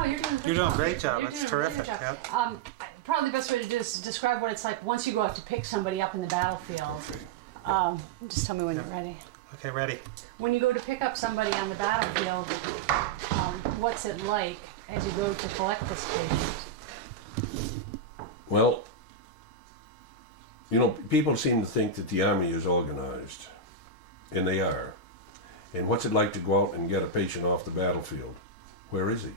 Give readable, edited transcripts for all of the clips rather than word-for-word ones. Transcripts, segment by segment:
No, you're doing a good You're doing a job. great job. You're That's doing a really terrific. good job. Probably the best way to do this is describe what it's like once you go out to pick somebody up in the battlefield. Just tell me when you're ready. Okay, ready. When you go to pick up somebody on the battlefield, what's it like as you go to collect this patient? Well, you know, people seem to think that the Army is organized, and they are. And what's it like to go out and get a patient off the battlefield? Where is he?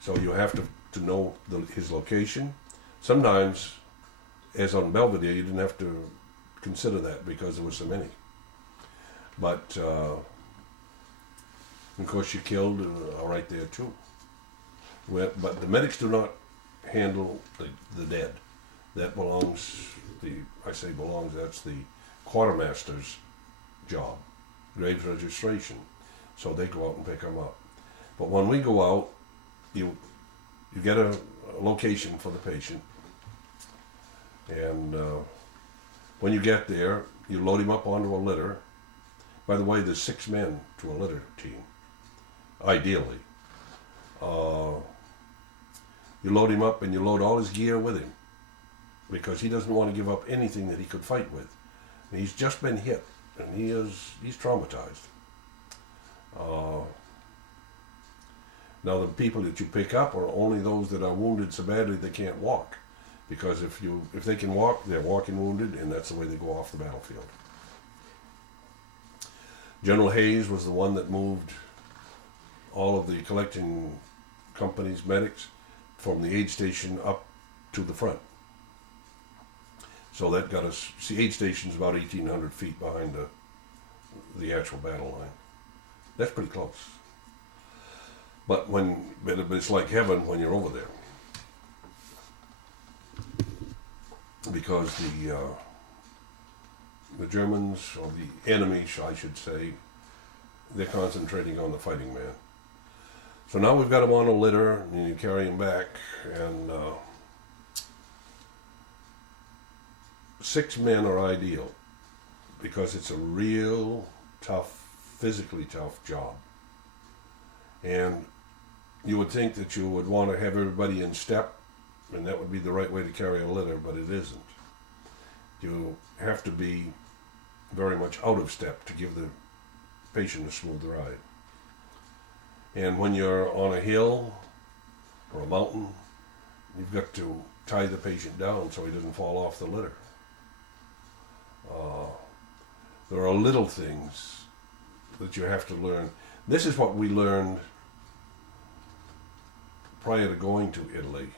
So you have to know his location. Sometimes, as on Belvedere, you didn't have to consider that because there were so many. But, of course, you killed are right there too. But the medics do not handle the dead. That belongs, that's the quartermaster's job, graves registration. So they go out and pick them up. But when we go out, you get a location for the patient, and when you get there, you load him up onto a litter. By the way, there's 6 men to a litter team, ideally. You load him up and you load all his gear with him, because he doesn't want to give up anything that he could fight with. And he's just been hit, and he's traumatized. Now the people that you pick up are only those that are wounded so badly they can't walk, because if they can walk, they're walking wounded, and that's the way they go off the battlefield. General Hayes was the one that moved all of the collecting company's medics from the aid station up to the front. So that got us, see, aid station's about 1,800 feet behind the actual battle line. That's pretty close. But it's like heaven when you're over there. Because the Germans, or the enemy, I should say, they're concentrating on the fighting man. So now we've got him on a litter, and you carry him back, and 6 men are ideal, because it's a real tough, physically tough job. And you would think that you would want to have everybody in step, and that would be the right way to carry a litter, but it isn't. You have to be very much out of step to give the patient a smooth ride. And when you're on a hill or a mountain, you've got to tie the patient down so he doesn't fall off the litter. There are little things that you have to learn. This is what we learned prior to going to Italy.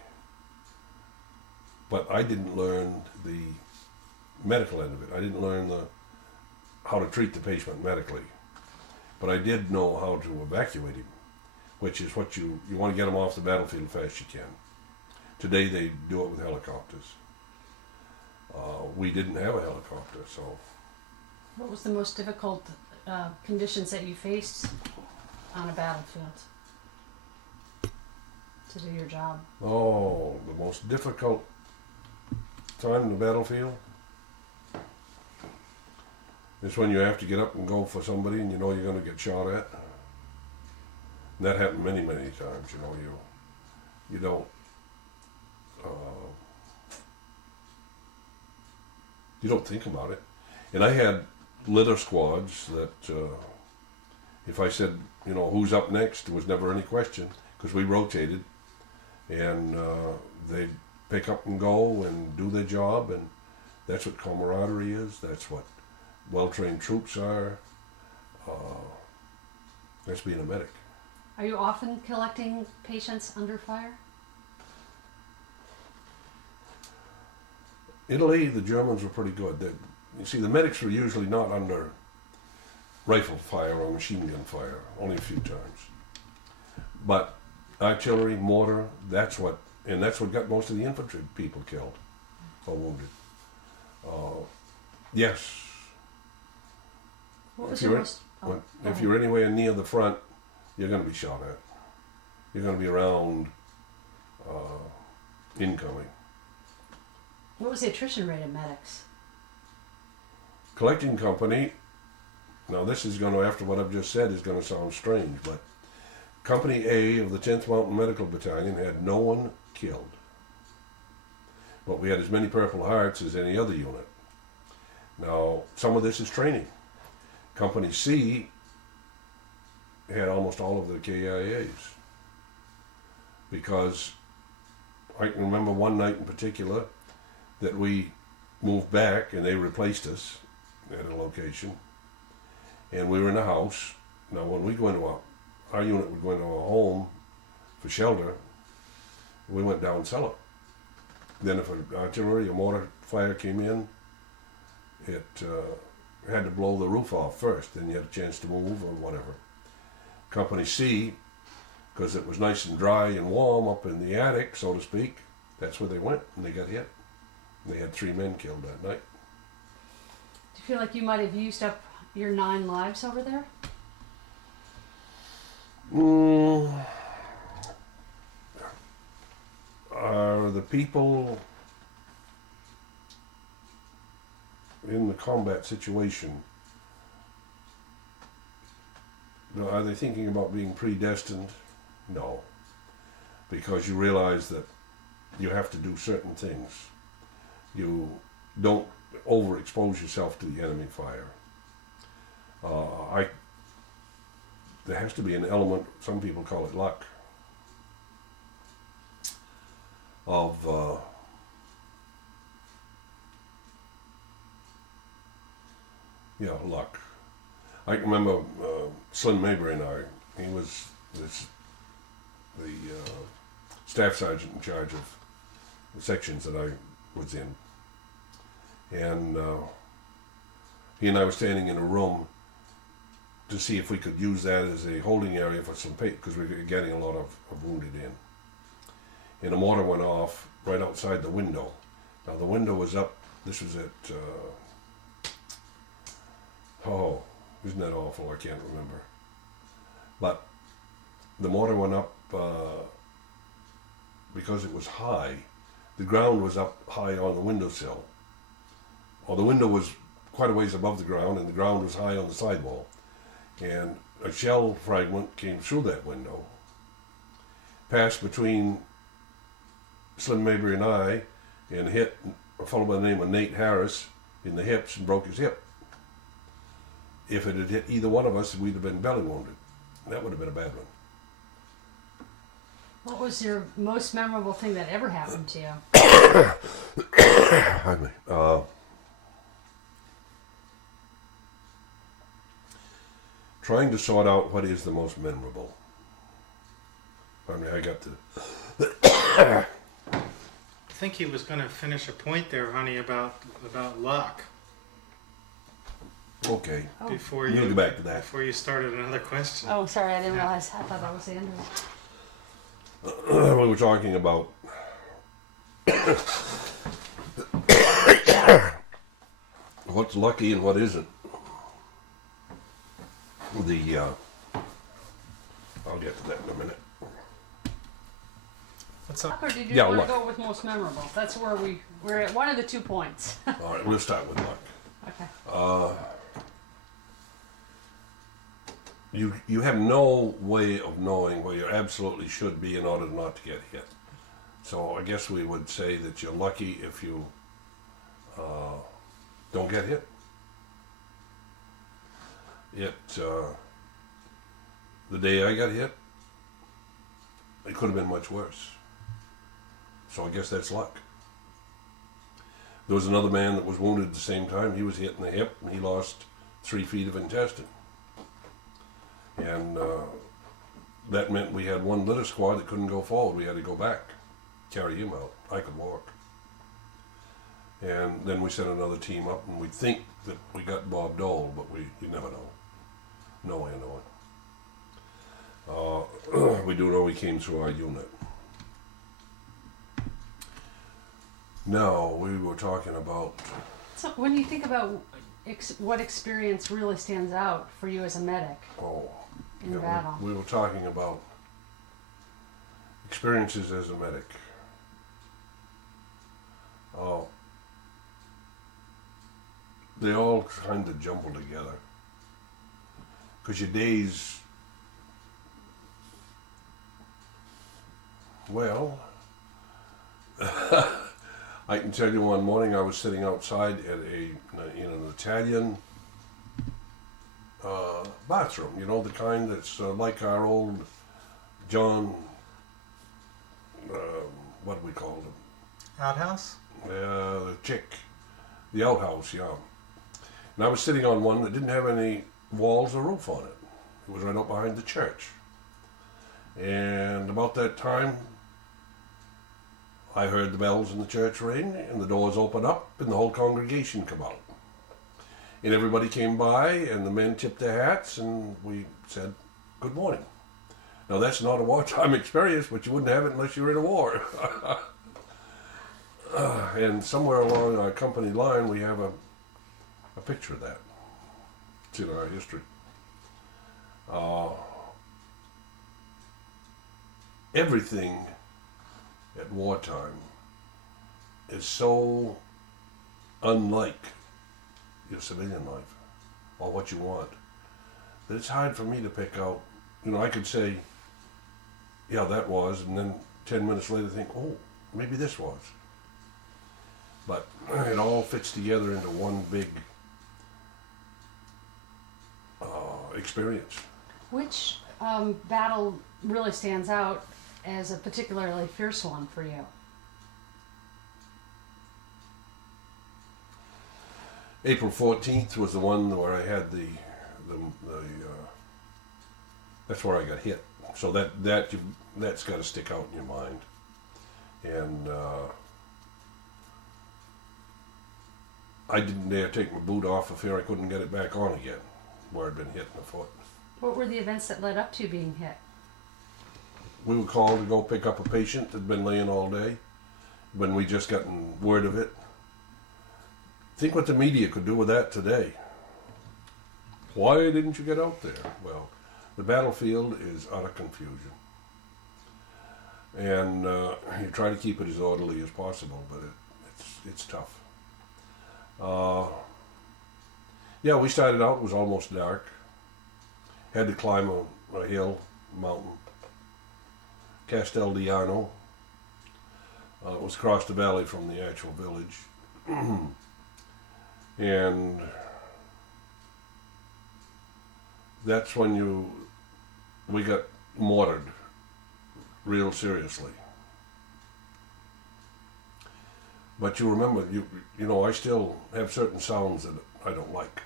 But I didn't learn the medical end of it. I didn't learn how to treat the patient medically. But I did know how to evacuate him, which is what you want to get him off the battlefield as fast as you can. Today they do it with helicopters. We didn't have a helicopter, so. What was the most difficult conditions that you faced on a battlefield to do your job? Oh, the most difficult time in the battlefield is when you have to get up and go for somebody and you know you're going to get shot at. And that happened many, many times. You know, you don't think about it. And I had litter squads that if I said, you know, who's up next, there was never any question, because we rotated, and they'd pick up and go and do their job, and that's what camaraderie is. That's what well-trained troops are. That's being a medic. Are you often collecting patients under fire? Italy, the Germans were pretty good. You see, the medics were usually not under rifle fire or machine gun fire, only a few times. But artillery, mortar, that's what got most of the infantry people killed or wounded. Yes. What was your most... If you're anywhere near the front, you're going to be shot at. You're going to be around incoming. What was the attrition rate of medics? Collecting company, now this is going to, after what I've just said, is going to sound strange, but Company A of the 10th Mountain Medical Battalion had no one killed. But we had as many Purple Hearts as any other unit. Now, some of this is training. Company C had almost all of the KIAs. Because I can remember one night in particular that we moved back and they replaced us at a location. And we were in a house. Now, when we go into our unit would go into a home for shelter, we went down cellar. Then if an artillery or mortar fire came in, it had to blow the roof off first. Then you had a chance to move or whatever. Company C, because it was nice and dry and warm up in the attic, so to speak, that's where they went and they got hit. They had 3 men killed that night. Do you feel like you might have used up your 9 lives over there? Are the people in the combat situation, are they thinking about being predestined? No. Because you realize that you have to do certain things. You don't overexpose yourself to the enemy fire. There has to be an element, some people call it luck, of luck. I can remember Slim Mabry and I, he was the staff sergeant in charge of the sections that I was in. And he and I were standing in a room to see if we could use that as a holding area for some paint, because we were getting a lot of wounded in. And a mortar went off right outside the window. Now the window was up, this was at, isn't that awful? I can't remember. But the mortar went up because it was high. The ground was up high on the windowsill. Or the window was quite a ways above the ground, and the ground was high on the sidewall. And a shell fragment came through that window, passed between Slim Mabry and I, and hit a fellow by the name of Nate Harris in the hips and broke his hip. If it had hit either one of us, we'd have been belly wounded. That would have been a bad one. What was your most memorable thing that ever happened to you? Pardon me. Trying to sort out what is the most memorable. I mean, I got to... I think he was going to finish a point there, honey, about luck. Okay. Before We'll you get back to that. Before you started another question. Oh, sorry, I didn't realize. I thought that was the end of it. We were talking about what's lucky and what isn't. I'll get to that in a minute. What's up? Or did you Yeah, want luck. to go with most memorable? That's where we're at one of the 2 points. All right, we'll start with luck. Okay. You have no way of knowing where you absolutely should be in order not to get hit. So I guess we would say that you're lucky if you don't get hit. The day I got hit, it could have been much worse. So I guess that's luck. There was another man that was wounded at the same time. He was hit in the hip and he lost 3 feet of intestine. And that meant we had one litter squad that couldn't go forward. We had to go back, carry him out. I could walk. And then we sent another team up, and we think that we got Bob Dole, but you never know. No way of knowing. We do know he came through our unit. Now, we were talking about... So when you think about what experience really stands out for you as a medic in battle? We were talking about experiences as a medic. They all kind of jumble together. Because your days Well, I can tell you one morning I was sitting outside at in an Italian bathroom, you know, the kind that's like our old John, what do we call them? Outhouse? The outhouse, yeah. And I was sitting on one that didn't have any walls or roof on it. It was right up behind the church. And about that time, I heard the bells in the church ring, and the doors open up, and the whole congregation come out. And everybody came by, and the men tipped their hats, and we said, good morning. Now, that's not a wartime experience, but you wouldn't have it unless you were in a war. And somewhere along our company line, we have a picture of that. It's in our history. Everything at wartime is so unlike your civilian life or what you want that it's hard for me to pick out. You know, I could say, yeah, that was, and then 10 minutes later think, oh, maybe this was. But it all fits together into one big experience. Which battle really stands out as a particularly fierce one for you? April 14th was the one where I had that's where I got hit. So that's got to stick out in your mind. And I didn't dare take my boot off for fear I couldn't get it back on again, where I'd been hit in the foot. What were the events that led up to being hit? We were called to go pick up a patient that had been laying all day when we just gotten word of it. Think what the media could do with that today. Why didn't you get out there? Well, the battlefield is utter confusion. And you try to keep it as orderly as possible, but it's tough. Yeah, we started out, it was almost dark. Had to climb a hill, mountain. Castel. It was across the valley from the actual village. And that's when we got mortared real seriously. But you remember, you know, I still have certain sounds that I don't like.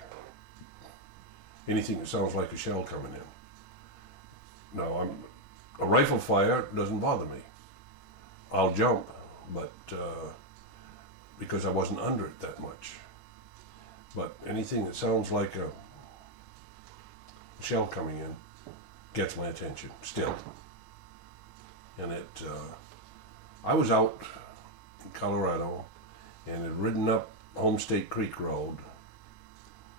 Anything that sounds like a shell coming in. Now, a rifle fire doesn't bother me. I'll jump, but because I wasn't under it that much. But anything that sounds like a shell coming in gets my attention still. And I was out in Colorado and had ridden up Homestake Creek Road.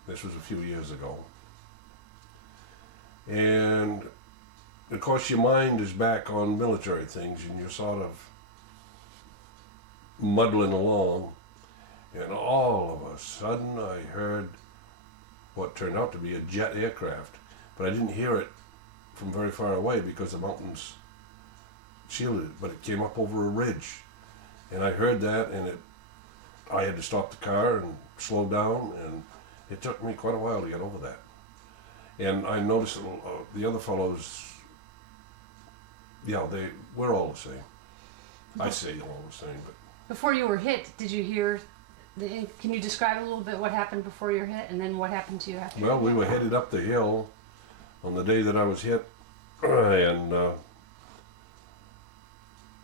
This was a few years ago. And of course your mind is back on military things and you're sort of muddling along, and all of a sudden I heard what turned out to be a jet aircraft, but I didn't hear it from very far away because the mountains shielded it, but it came up over a ridge, and I heard that, and I had to stop the car and slow down, and it took me quite a while to get over that. And I noticed the other fellows, yeah, we're all the same. I say all the same, but Before you were hit, did you hear? Can you describe a little bit what happened before you were hit, and then what happened to you after? well, we were headed up the hill on the day that I was hit, and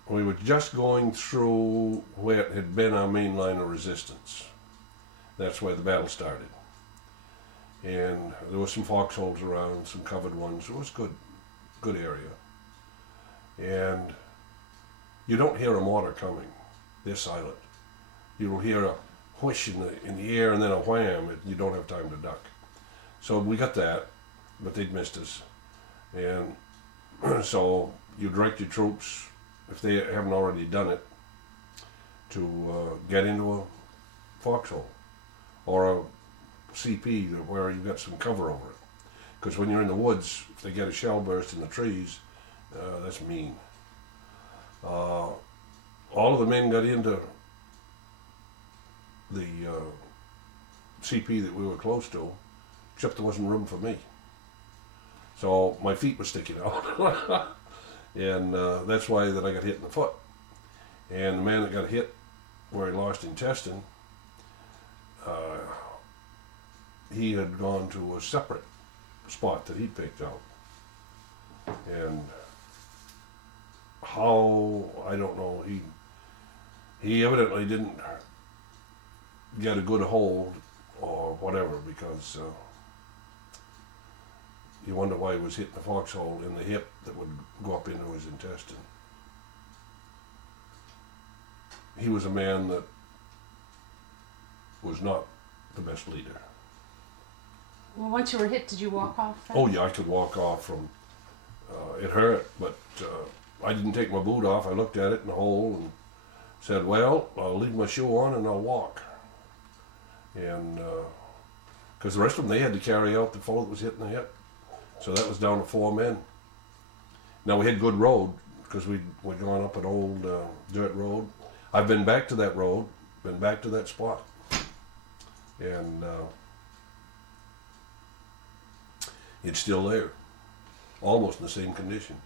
we were just going through where it had been our main line of resistance. That's where the battle started. And there were some foxholes around, some covered ones. It was good area. And you don't hear a mortar coming. They're silent. You will hear a whoosh in the air and then a wham. You don't have time to duck. So we got that, but they'd missed us. And so you direct your troops, if they haven't already done it, to get into a foxhole or a CP where you've got some cover over it. Because when you're in the woods, if they get a shell burst in the trees, that's mean. all of the men got into the CP that we were close to, except there wasn't room for me. So my feet were sticking out. And that's why that I got hit in the foot. And the man that got hit where he lost intestine, he had gone to a separate spot that he picked out. And how, I don't know, he evidently didn't get a good hold or whatever, because you wonder why he was hitting a foxhole in the hip that would go up into his intestine. He was a man that was not the best leader. Well, once you were hit, did you walk off then? Oh yeah, I could walk off from, it hurt, but I didn't take my boot off. I looked at it in the hole and said, well, I'll leave my shoe on and I'll walk. And, because the rest of them, they had to carry out the fellow that was hit in the hip. So that was down to 4 men. Now we had good road, because we'd gone up an old dirt road. I've been back to that road, been back to that spot. And it's still there, almost in the same condition.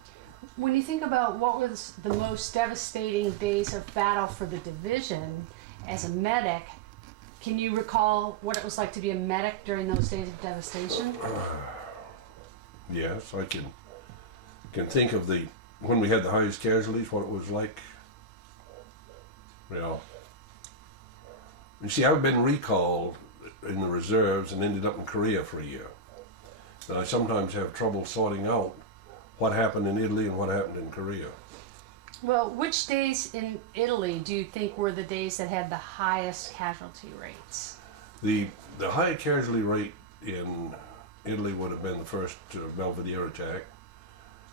When you think about what was the most devastating days of battle for the division as a medic, can you recall what it was like to be a medic during those days of devastation? Yes, I can think of when we had the highest casualties, what it was like. Well, you see, I've been recalled in the reserves and ended up in Korea for a year. And I sometimes have trouble sorting out what happened in Italy and what happened in Korea. Well, which days in Italy do you think were the days that had the highest casualty rates? The high casualty rate in Italy would have been the first Belvedere attack,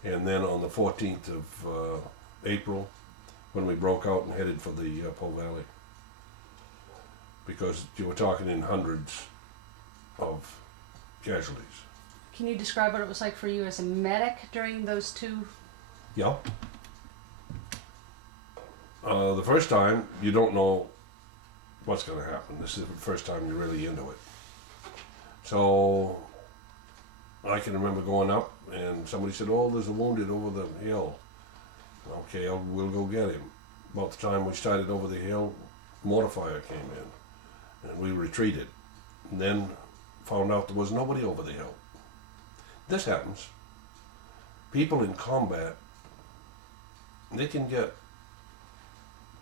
and then on the 14th of April, when we broke out and headed for the Po Valley, because you were talking in hundreds of casualties. Can you describe what it was like for you as a medic during those two? Yeah. The first time, you don't know what's going to happen. This is the first time you're really into it. So I can remember going up and somebody said, oh, there's a wounded over the hill. Okay, we'll go get him. About the time we started over the hill, mortar fire came in and we retreated, and then found out there was nobody over the hill. This happens. People in combat, they can get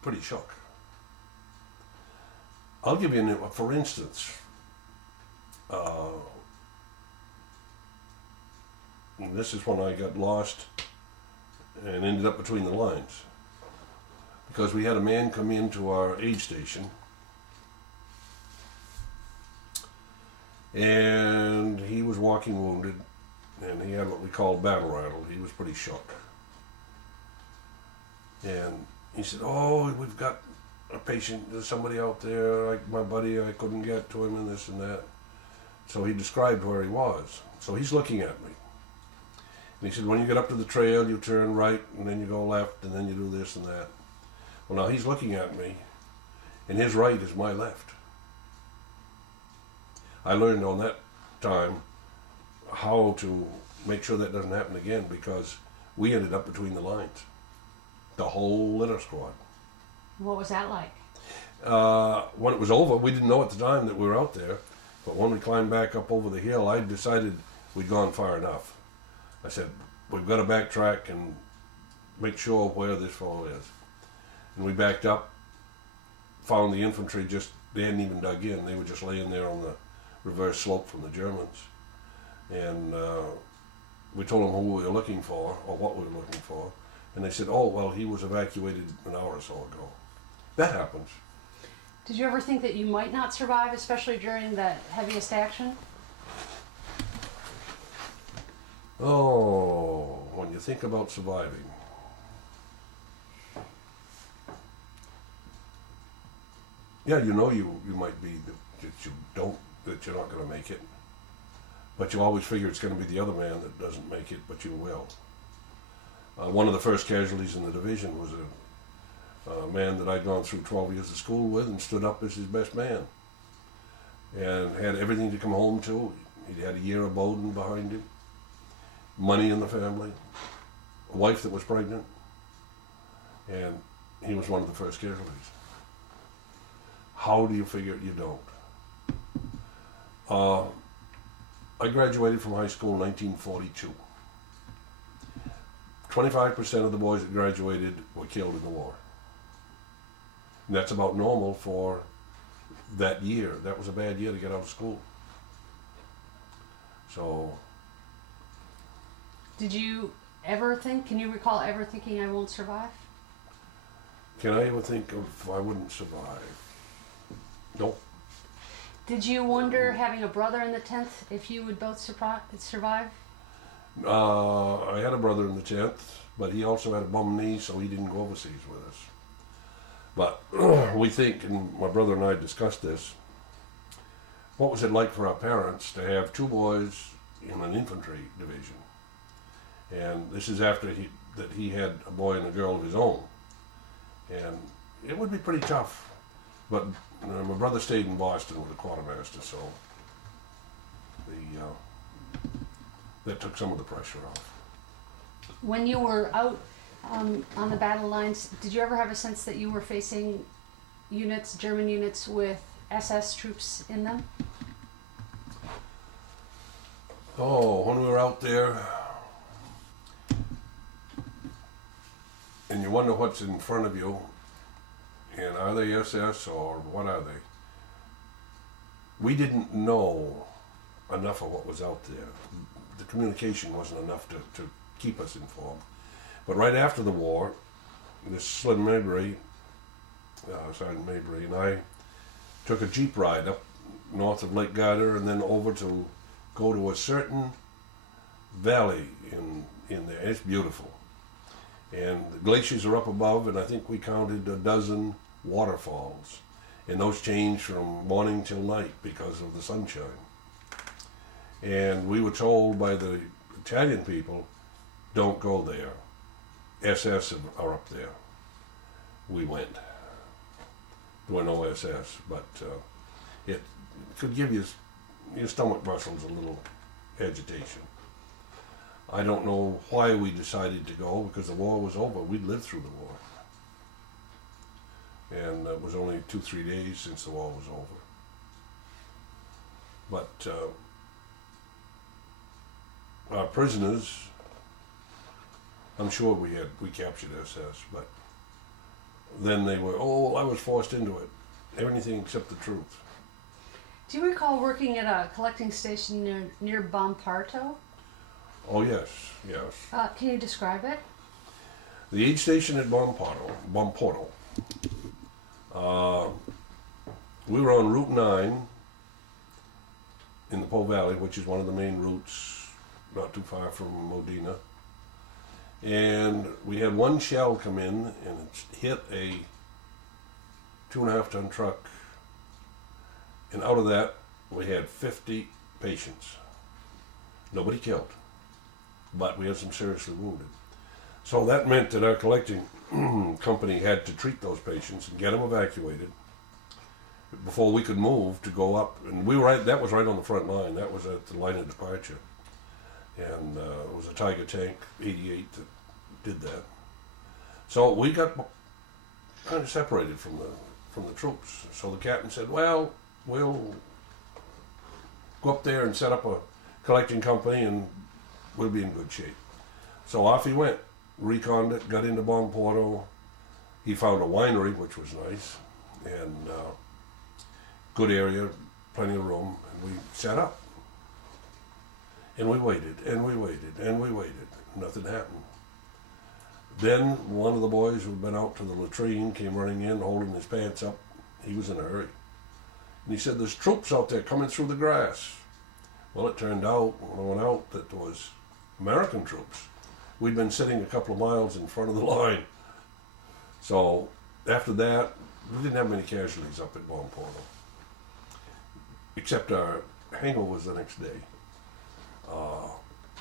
pretty shook. I'll give you for instance, and this is when I got lost and ended up between the lines, because we had a man come into our aid station and he was walking wounded and he had what we call battle rattle. He was pretty shook. And he said, oh, we've got a patient, there's somebody out there, like my buddy, I couldn't get to him and this and that. So he described where he was. So he's looking at me. And he said, when you get up to the trail, you turn right, and then you go left, and then you do this and that. Well, now he's looking at me, and his right is my left. I learned on that time how to make sure that doesn't happen again, because we ended up between the lines. The whole litter squad. What was that like? When it was over, we didn't know at the time that we were out there, but when we climbed back up over the hill, I decided we'd gone far enough. I said, we've got to backtrack and make sure where this fellow is. And we backed up, found the infantry they hadn't even dug in, they were just laying there on the reverse slope from the Germans. And we told them who we were looking for, or what we were looking for, and they said, oh, well, he was evacuated an hour or so ago. That happens. Did you ever think that you might not survive, especially during the heaviest action? Oh, when you think about surviving. Yeah, you know you might be that you're not going to make it. But you always figure it's going to be the other man that doesn't make it, but you will. One of the first casualties in the division was a man that I'd gone through 12 years of school with and stood up as his best man. And had everything to come home to. He had a year of Bowden behind him, money in the family, a wife that was pregnant, and he was one of the first casualties. How do you figure you don't? I graduated from high school in 1942. 25% of the boys that graduated were killed in the war. And that's about normal for that year. That was a bad year to get out of school. So, Did you ever think, can you recall ever thinking I won't survive? can I ever think of I wouldn't survive? Nope. Did you wonder, having a brother in the 10th, if you would both survive? I had a brother in the 10th, but he also had a bum knee, so he didn't go overseas with us. But we think, and my brother and I discussed this, what was it like for our parents to have two boys in an infantry division? And this is after he had a boy and a girl of his own. And it would be pretty tough. But my brother stayed in Boston with the quartermaster, so that took some of the pressure off. When you were out on the battle lines, did you ever have a sense that you were facing units, German units with SS troops in them? Oh, when we were out there, and you wonder what's in front of you, and are they SS or what are they? We didn't know enough of what was out there. The communication wasn't enough to keep us informed. But right after the war, this Slim Mabry, Sergeant Mabry, and I took a Jeep ride up north of Lake Garda and then over to go to a certain valley in there. It's beautiful. And the glaciers are up above, and I think we counted a dozen waterfalls. And those change from morning till night because of the sunshine. And we were told by the Italian people, don't go there. SS are up there. We went. There were no SS, but it could give your stomach muscles a little agitation. I don't know why we decided to go, because the war was over. We'd lived through the war. And it was only 2-3 days since the war was over. But our prisoners, I'm sure we captured SS, but then they were, oh, I was forced into it. Anything except the truth. Do you recall working at a collecting station near Bomparto? Oh, yes, yes. Can you describe it? The aid station at Bomporto. We were on Route 9 in the Po Valley, which is one of the main routes not too far from Modena. And we had one shell come in and it hit a 2.5-ton truck. And out of that, we had 50 patients. Nobody killed, but we had some seriously wounded. So that meant that our collecting company had to treat those patients and get them evacuated before we could move to go up. And that was right on the front line. That was at the line of departure. And it was a Tiger Tank 88 that did that. So we got kind of separated from the troops. So the captain said, well, we'll go up there and set up a collecting company and we'll be in good shape. So off he went, reconned it, got into Bomporto. He found a winery, which was nice, and good area, plenty of room, and we set up. And we waited, and we waited, and we waited. Nothing happened. Then one of the boys who'd been out to the latrine came running in, holding his pants up. He was in a hurry. And he said, there's troops out there coming through the grass. Well, it turned out, when I went out, that it was American troops. We'd been sitting a couple of miles in front of the line. So after that, we didn't have many casualties up at Bomporto. Except our hangover was the next day.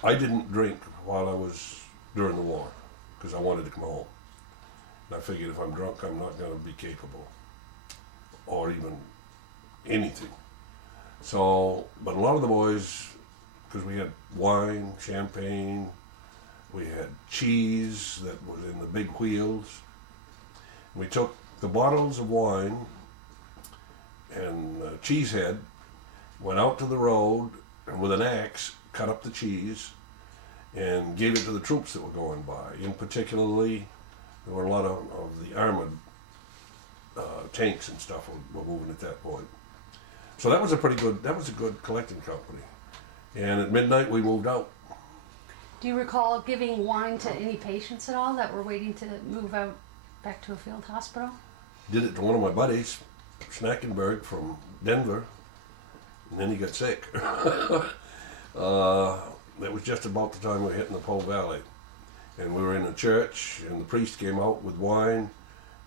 I didn't drink while I was during the war because I wanted to come home. And I figured if I'm drunk, I'm not going to be capable, or even anything. So, but a lot of the boys, because we had wine, champagne, we had cheese that was in the big wheels. We took the bottles of wine and cheese head, went out to the road, and with an axe cut up the cheese and gave it to the troops that were going by. In particularly, there were a lot of the armored tanks and stuff were moving at that point. So that was a good collecting company. And at midnight we moved out. Do you recall giving wine to any patients at all that were waiting to move out back to a field hospital? Did it to one of my buddies, Snackenberg from Denver, and then he got sick. It was just about the time we were hitting the Po Valley. And we were in a church, and the priest came out with wine,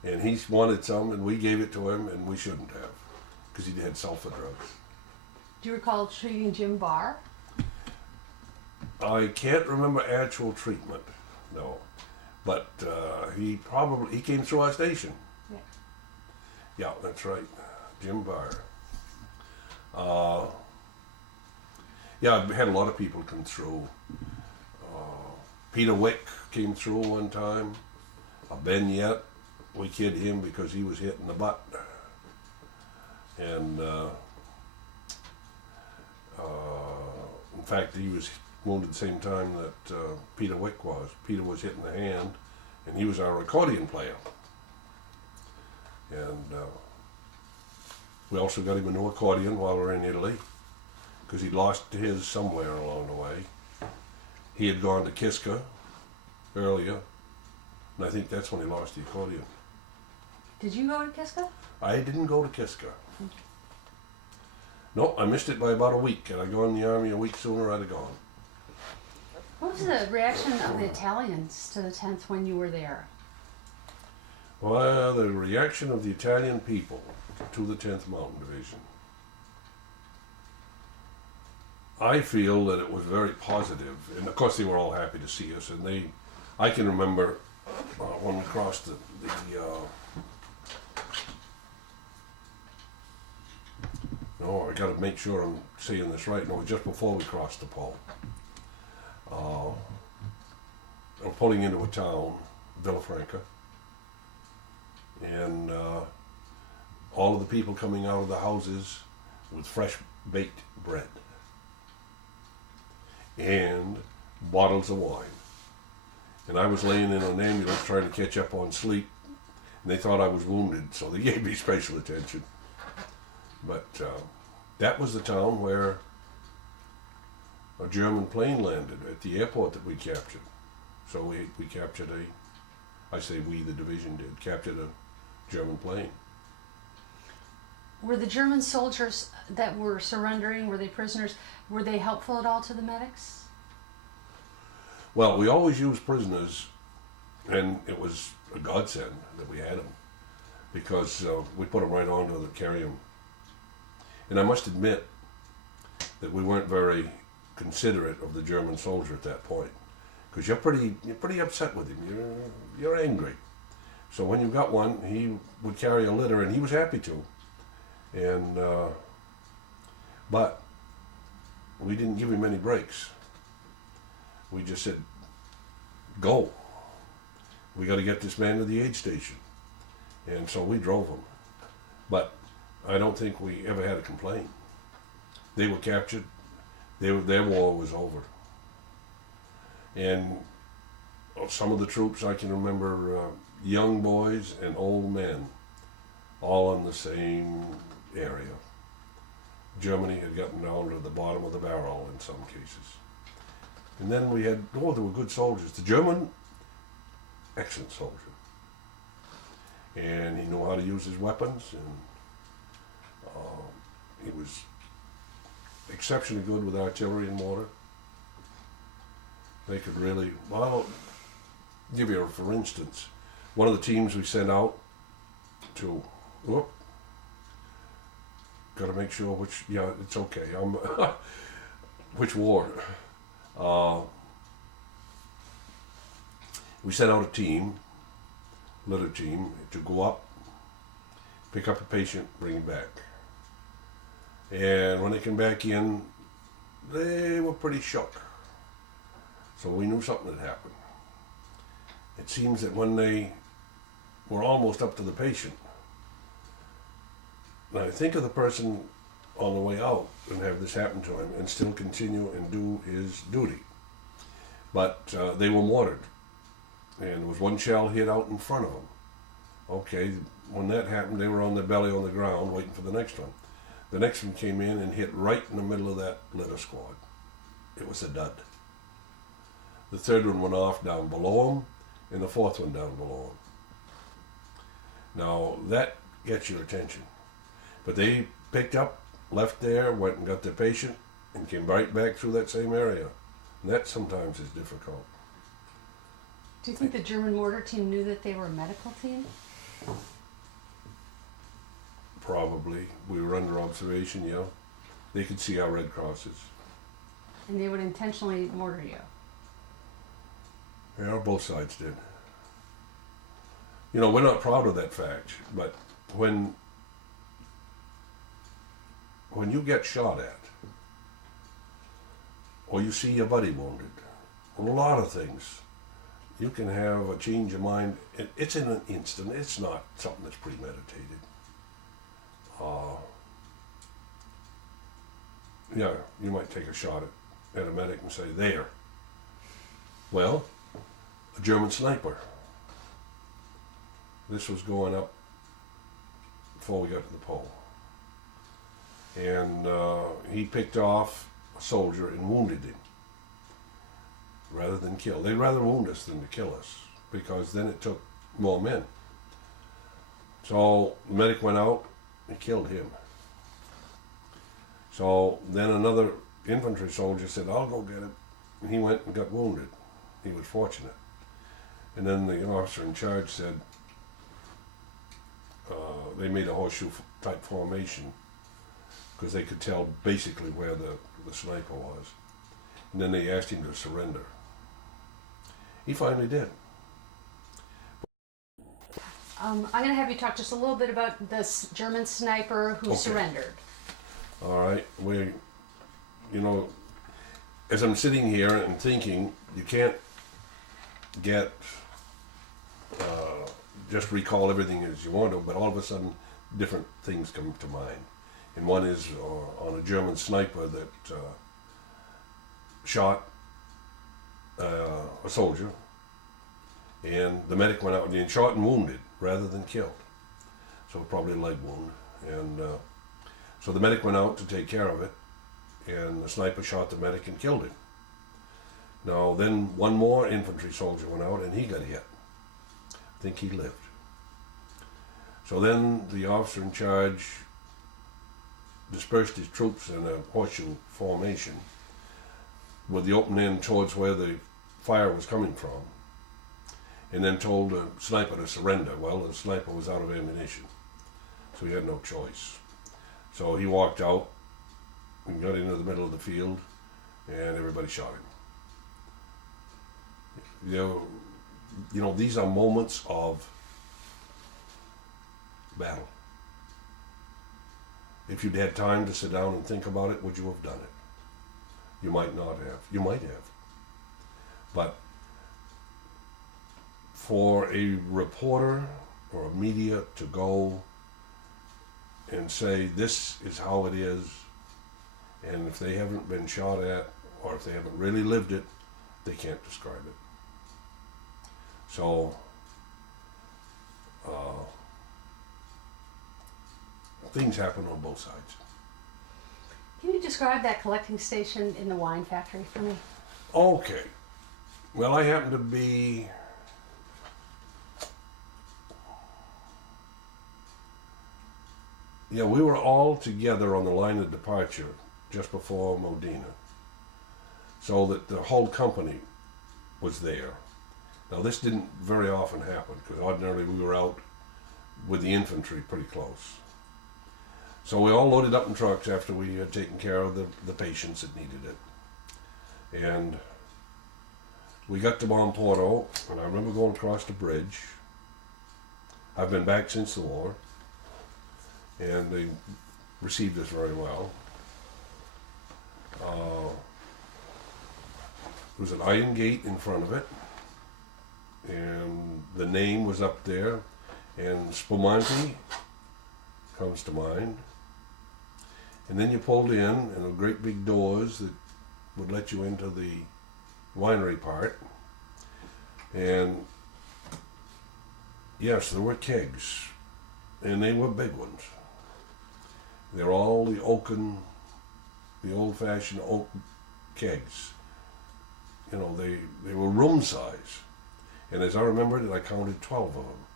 and he wanted some, and we gave it to him, and we shouldn't have, because he had sulfur drugs. Do you recall treating Jim Barr? I can't remember actual treatment, no. But he came through our station. Yeah. Yeah, that's right, Jim Barr. Yeah, I've had a lot of people come through. Peter Wick came through one time. Ben Yet, we kid him because he was hit in the butt. And in fact, he was wounded the same time that Peter Wick was. Peter was hit in the hand, and he was our accordion player. And we also got him a new accordion while we were in Italy, because he lost his somewhere along the way. He had gone to Kiska earlier, and I think that's when he lost the accordion. Did you go to Kiska? I didn't go to Kiska. No, I missed it by about a week. Had I gone in the Army a week sooner, I'd have gone. What was the reaction of the Italians to the 10th when you were there? Well, the reaction of the Italian people to the 10th Mountain Division, I feel that it was very positive, and of course they were all happy to see us. And I can remember when we crossed no, I got to make sure I'm saying this right. No, just before we crossed the Po, we're pulling into a town, Villafranca, and all of the people coming out of the houses with fresh baked bread and bottles of wine. And I was laying in an ambulance trying to catch up on sleep, and they thought I was wounded, so they gave me special attention. But that was the town where a German plane landed at the airport that we captured. So we captured the division did, captured a German plane. Were the German soldiers that were surrendering, were they prisoners, were they helpful at all to the medics? Well, we always used prisoners, and it was a godsend that we had them, because we put them right on to carry them. And I must admit that we weren't very considerate of the German soldier at that point, because you're pretty upset with him. You're angry. So when you got one, he would carry a litter, and he was happy to. And but we didn't give him any breaks. We just said, "Go. We got to get this man to the aid station," and so we drove him. But I don't think we ever had a complaint. They were captured. Their war was over. And some of the troops, I can remember young boys and old men, all in the same area. Germany had gotten down to the bottom of the barrel in some cases. And then we had, there were good soldiers. The German, excellent soldier. And he knew how to use his weapons, and he was exceptionally good with artillery and mortar. They could really, well, give you for instance, one of the teams we sent out to, got to make sure which, yeah, it's okay, which war. We sent out a team litter team to go up, pick up a patient, bring him back. And when they came back in, they were pretty shook. So we knew something had happened. It seems that when they were almost up to the patient, now think of the person on the way out and have this happen to him and still continue and do his duty. But they were mortared, and there was one shell hit out in front of them. Okay, when that happened, they were on their belly on the ground waiting for the next one. The next one came in and hit right in the middle of that litter squad. It was a dud. The third one went off down below him, and the fourth one down below him. Now, that gets your attention. But they picked up, left there, went and got their patient, and came right back through that same area. And that sometimes is difficult. Do you think the German mortar team knew that they were a medical team? Probably. We were under observation, yeah. They could see our red crosses. And they would intentionally mortar you? Yeah, both sides did. You know, we're not proud of that fact, but when you get shot at, or you see your buddy wounded, a lot of things, you can have a change of mind. It's in an instant. It's not something that's premeditated. Yeah, you might take a shot at a medic and say, there. Well, a German sniper. This was going up before we got to the pole. And he picked off a soldier and wounded him rather than kill. They'd rather wound us than to kill us because then it took more men. So the medic went out and killed him. So then another infantry soldier said, I'll go get him. And he went and got wounded. He was fortunate. And then the officer in charge said, they made a horseshoe type formation because they could tell basically where the sniper was. And then they asked him to surrender. He finally did. I'm going to have you talk just a little bit about this German sniper who surrendered. All right. As I'm sitting here and thinking, you can't get, just recall everything as you want to, but all of a sudden different things come to mind. And one is on a German sniper that shot a soldier, and the medic went out and shot and wounded rather than killed. So probably a leg wound. And so the medic went out to take care of it, and the sniper shot the medic and killed him. Now then one more infantry soldier went out and he got hit. I think he lived. So then the officer in charge dispersed his troops in a horseshoe formation with the open end towards where the fire was coming from, and then told the sniper to surrender. Well, the sniper was out of ammunition, so he had no choice. So he walked out and got into the middle of the field, and everybody shot him. You know, these are moments of battle. If you'd had time to sit down and think about it, would you have done it? You might not have. You might have. But for a reporter or a media to go and say this is how it is, and if they haven't been shot at or if they haven't really lived it, they can't describe it. So things happen on both sides. Can you describe that collecting station in the wine factory for me? Okay. Well, I happen to be we were all together on the line of departure just before Modena, so that the whole company was there. Now, this didn't very often happen because ordinarily we were out with the infantry pretty close. So we all loaded up in trucks after we had taken care of the patients that needed it. And we got to Monporto, and I remember going across the bridge, I've been back since the war, and they received us very well. There was an iron gate in front of it, and the name was up there, and Spumante comes to mind. And then you pulled in, and there were great big doors that would let you into the winery part. And yes, there were kegs, and they were big ones. They're all the old-fashioned oak kegs. You know, they were room size. And as I remembered it, I counted 12 of them.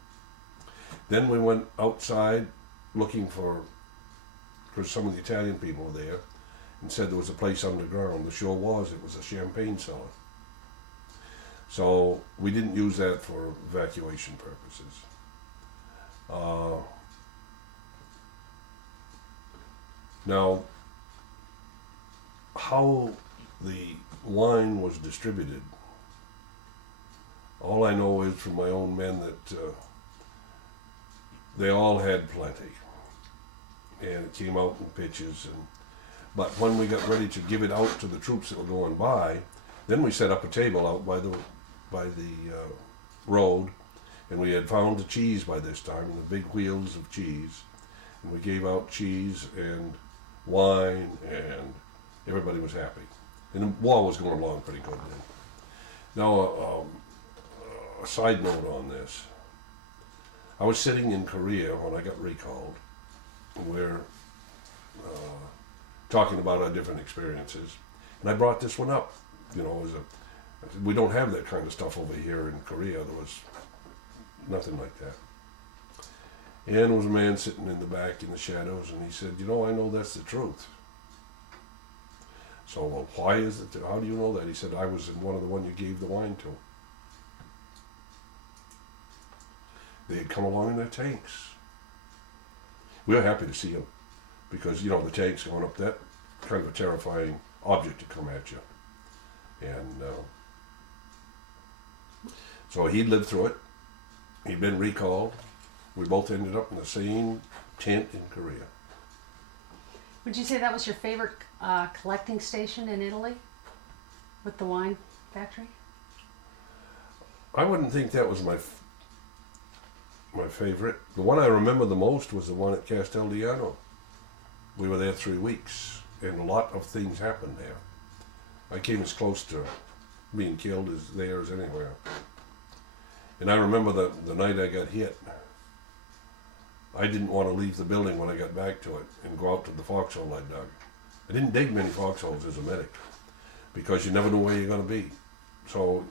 Then we went outside looking for, because some of the Italian people were there, and said there was a place underground. The sure was. It was a champagne cellar. So we didn't use that for evacuation purposes. Now, how the wine was distributed, all I know is from my own men that they all had plenty, and it came out in pitches. But when we got ready to give it out to the troops that were going by, then we set up a table out by the road, and we had found the cheese by this time, the big wheels of cheese, and we gave out cheese and wine, and everybody was happy. And the war was going along pretty good then. Now, a side note on this. I was sitting in Korea when I got recalled, and we're talking about our different experiences. And I brought this one up, you know, we don't have that kind of stuff over here in Korea. There was nothing like that. And there was a man sitting in the back in the shadows, and he said, you know, I know that's the truth. So, well, why is it? How do you know that? He said, I was in one of the one you gave the wine to. They had come along in their tanks. We were happy to see them because, you know, the tanks going up, that kind of a terrifying object to come at you. And so he'd lived through it. He'd been recalled. We both ended up in the same tent in Korea. Would you say that was your favorite collecting station in Italy with the wine factory? I wouldn't think that was my favorite. The one I remember the most was the one at Castel. We were there 3 weeks, and a lot of things happened there. I came as close to being killed as there as anywhere. And I remember the night I got hit, I didn't want to leave the building when I got back to it and go out to the foxhole I dug. I didn't dig many foxholes as a medic because you never know where you're going to be. So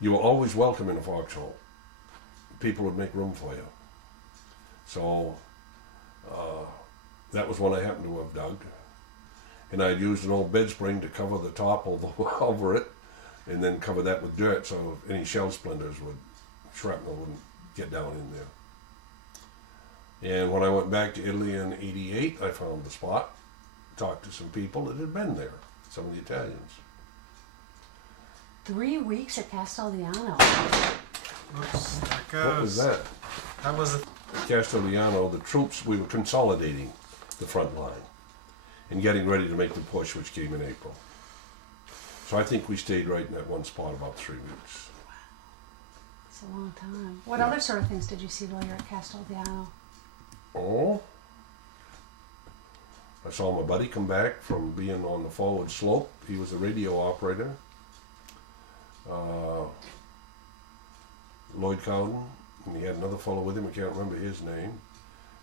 you were always welcome in a foxhole. People would make room for you. So that was one I happened to have dug. And I'd used an old bed spring to cover the top over it, and then cover that with dirt so any shell splinters shrapnel wouldn't get down in there. And when I went back to Italy in '88, I found the spot, talked to some people that had been there, some of the Italians. 3 weeks at Castelliano. Oops, there it goes. What was that? That was At Castelliano, the troops, we were consolidating the front line and getting ready to make the push, which came in April. So I think we stayed right in that one spot about 3 weeks. It's a long time. What Yeah. other sort of things did you see while you were at Castelliano? Oh, I saw my buddy come back from being on the forward slope. He was a radio operator. Lloyd Town, and he had another fellow with him, I can't remember his name.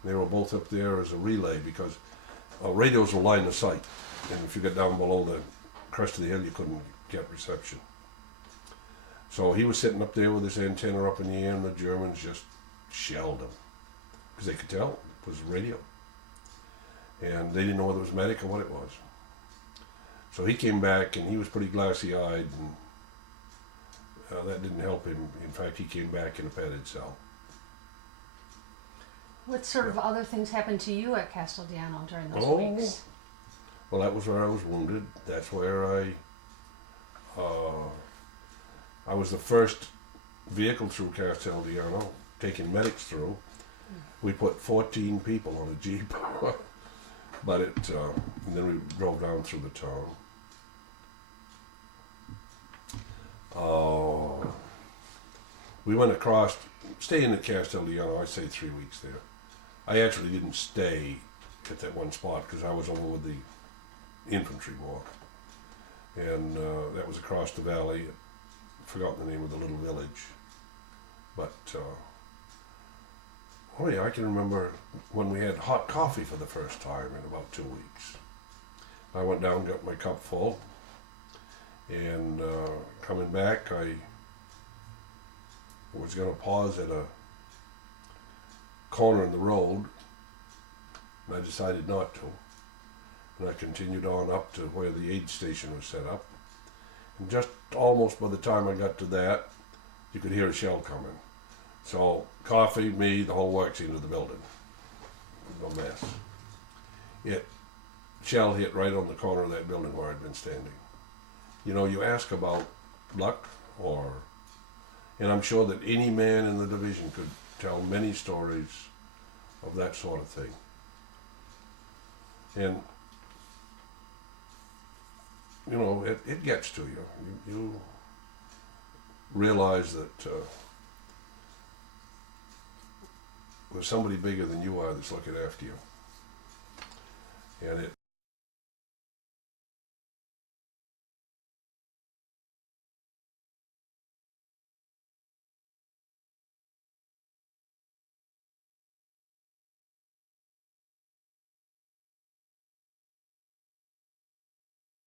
They were both up there as a relay because radios were line of sight, and if you got down below the crest of the hill, you couldn't get reception. So he was sitting up there with his antenna up in the air, and the Germans just shelled him because they could tell it was radio, and they didn't know whether it was medic or what it was. So he came back, and he was pretty glassy-eyed, and that didn't help him. In fact, he came back in a padded cell. What sort of other things happened to you at Castelliano during those Oh. weeks? Well, that was where I was wounded. That's where I was the first vehicle through Castelliano taking medics through. We put 14 people on a Jeep, but and then we drove down through the town. We went across, staying at Castel, I say 3 weeks there. I actually didn't stay at that one spot because I was over with the infantry more. And that was across the valley. I've forgotten the name of the little village. But, oh yeah, I can remember when we had hot coffee for the first time in about 2 weeks. I went down, got my cup full, and coming back, I was going to pause at a corner in the road, and I decided not to. And I continued on up to where the aid station was set up. And just almost by the time I got to that, you could hear a shell coming. So coffee, me, the whole works into the building. No mess. Shell hit right on the corner of that building where I'd been standing. You know, you ask about luck, and I'm sure that any man in the division could tell many stories of that sort of thing. And you know, it gets to you. You realize that there's somebody bigger than you are that's looking after you. And